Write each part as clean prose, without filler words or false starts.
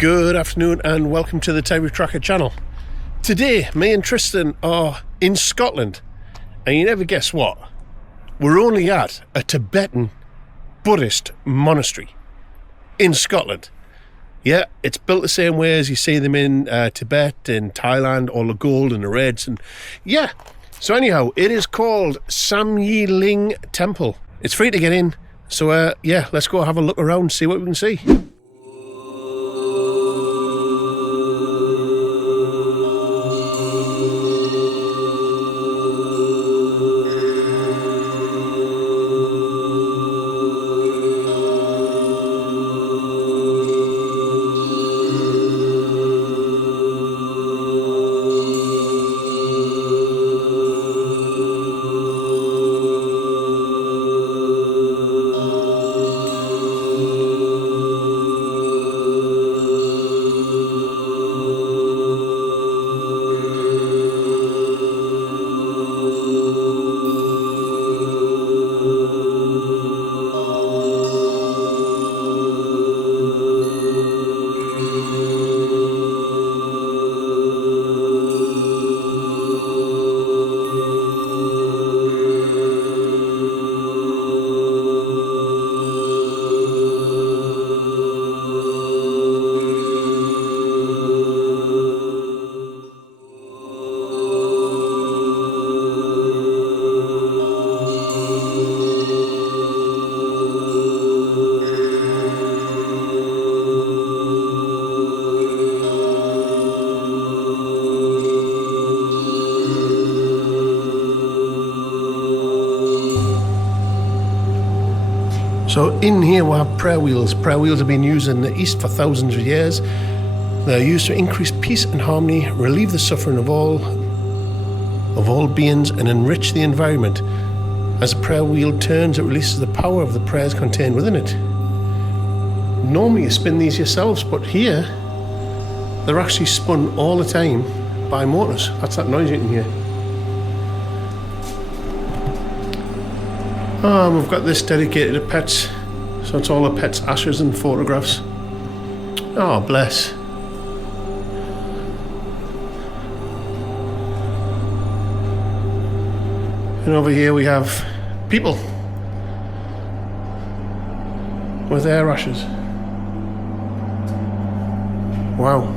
Good afternoon and welcome to the TerryTracker channel. Today, me and Tristan are in Scotland, and you never guess what? We're only at a Tibetan Buddhist monastery in Scotland. Yeah, it's built the same way as you see them in Tibet, in Thailand, all the gold and the reds, and yeah. So anyhow, it is called Samye Ling Temple. It's free to get in, so yeah, let's go have a look around, see what we can see. So in here we have prayer wheels. Prayer wheels have been used in the East for thousands of years. They're used to increase peace and harmony, relieve the suffering of all beings, and enrich the environment. As a prayer wheel turns, it releases the power of the prayers contained within it. Normally you spin these yourselves, but here they're actually spun all the time by motors. That's that noise you can hear. We've got this dedicated to pets, so it's all the pets' ashes and photographs. Oh, bless. And over here we have people with their ashes. Wow.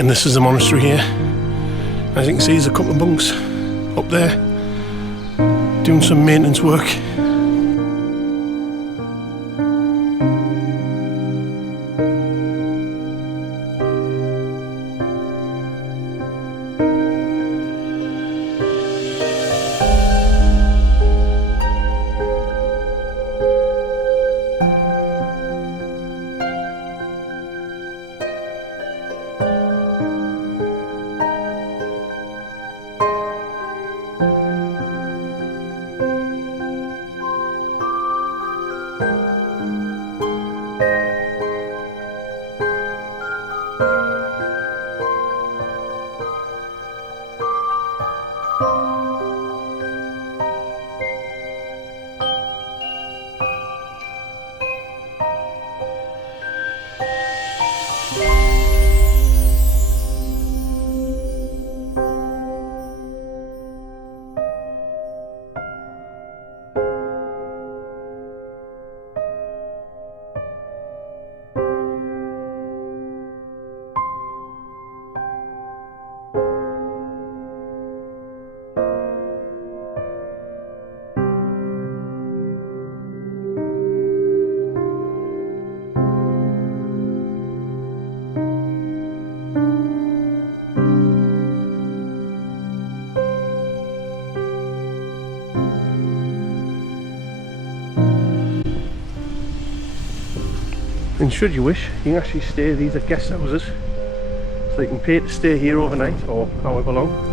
And this is the monastery here. As you can see, there's a couple of monks up there doing some maintenance work. And should you wish, you can actually stay, these are guest houses, so you can pay to stay here overnight or however long.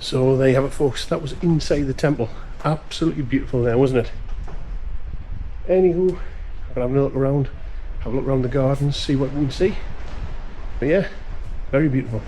So there you have it, folks. That was inside the temple. Absolutely beautiful there, wasn't it? Anywho, I'm gonna have a look around, have a look around the gardens, see what we can see. But yeah, very beautiful.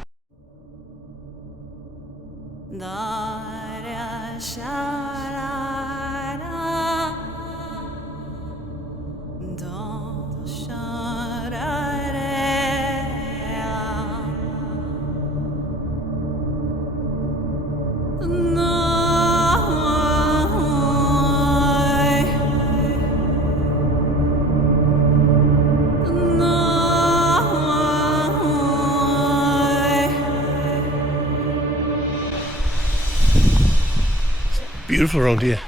beautiful around here.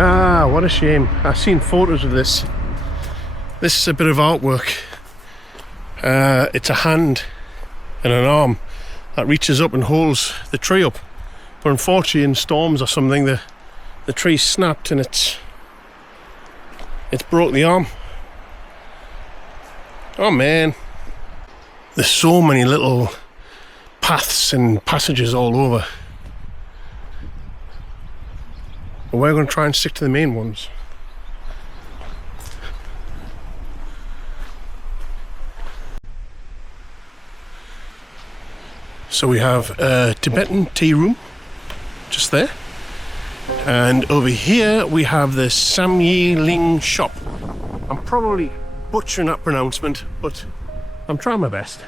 Ah, what a shame. I've seen photos of this. This is a bit of artwork. It's a hand and an arm that reaches up and holds the tree up. But unfortunately in storms or something the tree snapped and it's broke the arm. Oh man. There's so many little paths and passages all over. But we're going to try and stick to the main ones. So we have a Tibetan tea room just there, and over here we have the Samye Ling shop. I'm probably butchering that pronouncement, but I'm trying my best.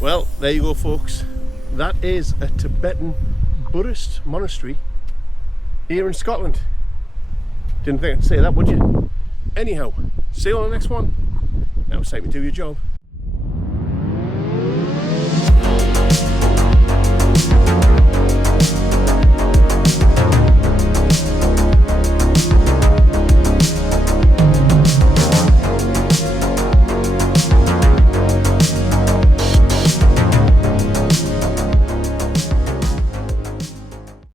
Well, there you go folks. That is a Tibetan Buddhist monastery here in Scotland. Didn't think I'd say that, would you? Anyhow, see you on the next one. Now it's time to do your job.